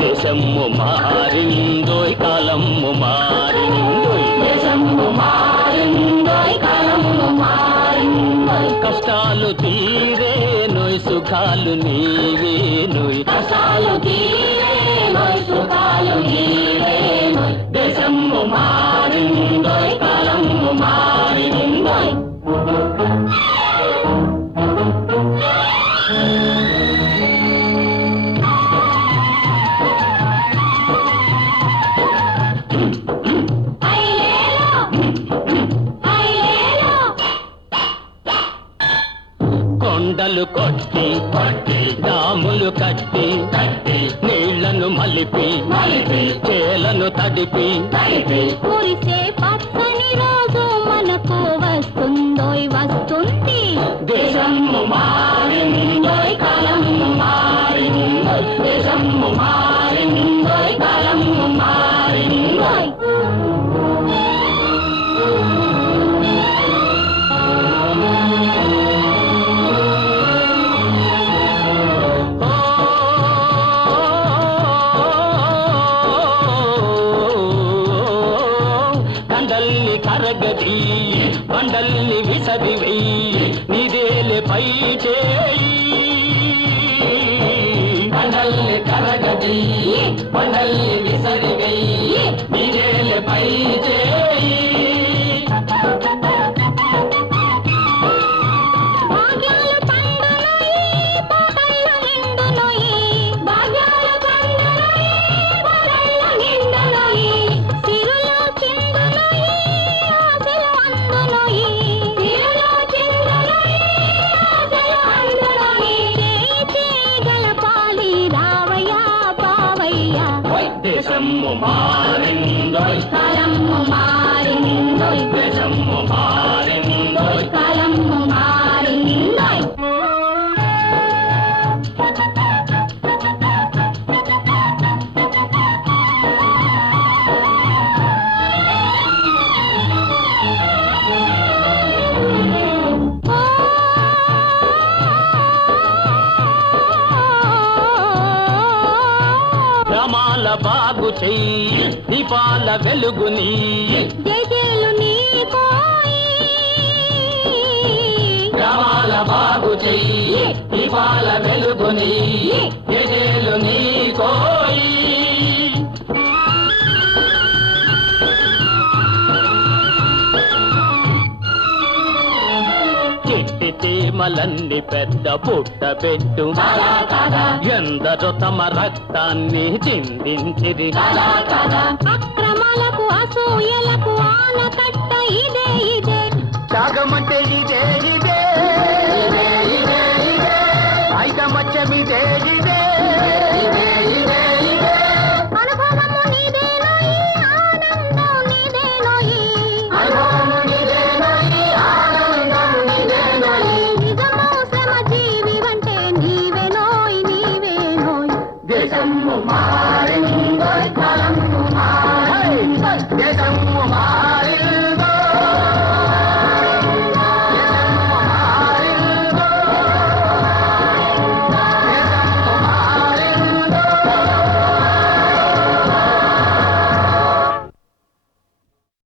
దేశము మారిందోయ్ కాలము మారిందోయ్ దేశము మారిందోయ్ కాలము మారిందోయ్ కష్టాలు తీరేనోయ్ సుఖాలు నీవేనోయ్ కష్టాలు తీరేనోయ్ సుఖాలు నీవేనోయ్ దేశము మారిందోయ్ కాలము మారిందోయ్ కొండలు కొట్టి కొట్టి డాములు కట్టి కట్టి నీళ్లను మలిపి మలిపి చేలను తడిపి తడిపి కురిసే పచ్చని రోజు మనకు వస్తుందోయ్ వస్తుంది దేశము మారిందోయ్ కాలము మారిందోయ్ దేశము మారిందోయ్ కాలము మారిందోయ్ కండల్ని కరగది బండల్ని విసది వెయ్యి నిదేలే పై చేయి కండల్ని కరగది బండల్ని విసది వెయ్యి నిదేలే పై చేయి భాగ్యాలు పండునోయి పాటల్లో నిండునోయి భాగ్యాలు పండునోయి పాటల్లో నిండునోయి సిరులో చిందునోయి ఆశలు అందునోయి సిరులో చిందునోయి ఆశలు అందునోయి చేయి చేయి గలపాలి రావయ్య బావయ్య దేశము మారిందోయ్ కాలము మారిందోయ్ దేశము మారిందోయ్ కాలము మారిందోయ్ గ్రామాల బాగు చెయ్యి దీపాల వెలుగుని జయజయలు నీకోయి గ్రామాల బాగు చెయ్యి దీపాల వెలుగుని ఎదేలు నీ కోయి చిట్టి చీమలన్నీ పెద్ద పుట్ట పెట్టు కదా కదా ఎందరో తమ రక్తాన్ని చిందించిరి కదా కదా అక్రమాలకు అసూయలకు ఆనకట్ట ఇదే ఇదే త్యాగమంటే ఇదే ఇదే ఐకమత్యమిదే ఇదే అనుభవము నీదేనోయి ఆనందం నీదేనోయి నిజము శ్రమ జీవి అంటే నీవేనోయ్ నీవేనోయ్ దేశము మా